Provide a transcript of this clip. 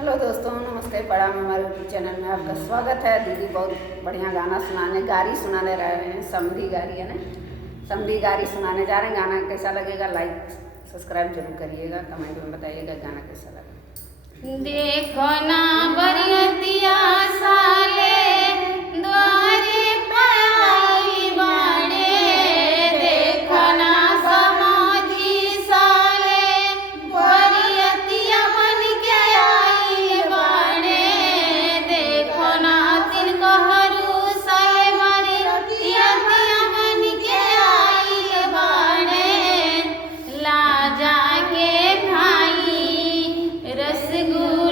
Hello दोस्तों, नमस्ते। प्रणाम। हमारे यूट्यूब चैनल में आपका स्वागत है। दीदी बहुत बढ़िया गाना गारी सुनाने रहे हैं। समधी गारी है ना, समधी गारी सुनाने जा रहे हैं। गाना कैसा लगेगा लाइक सब्सक्राइब जरूर करिएगा, कमेंट में बताइएगा गाना कैसा लगा। देखो ना बरियतिया साले द्वारे पर आइल बाड़े, देखो ना समाधि साले बरियतिया बन के आइल बाड़े, देखो ना तिनकहरू साले बरियतिया बन के आइल बाड़े, लाजा के भाई रसगुल्ला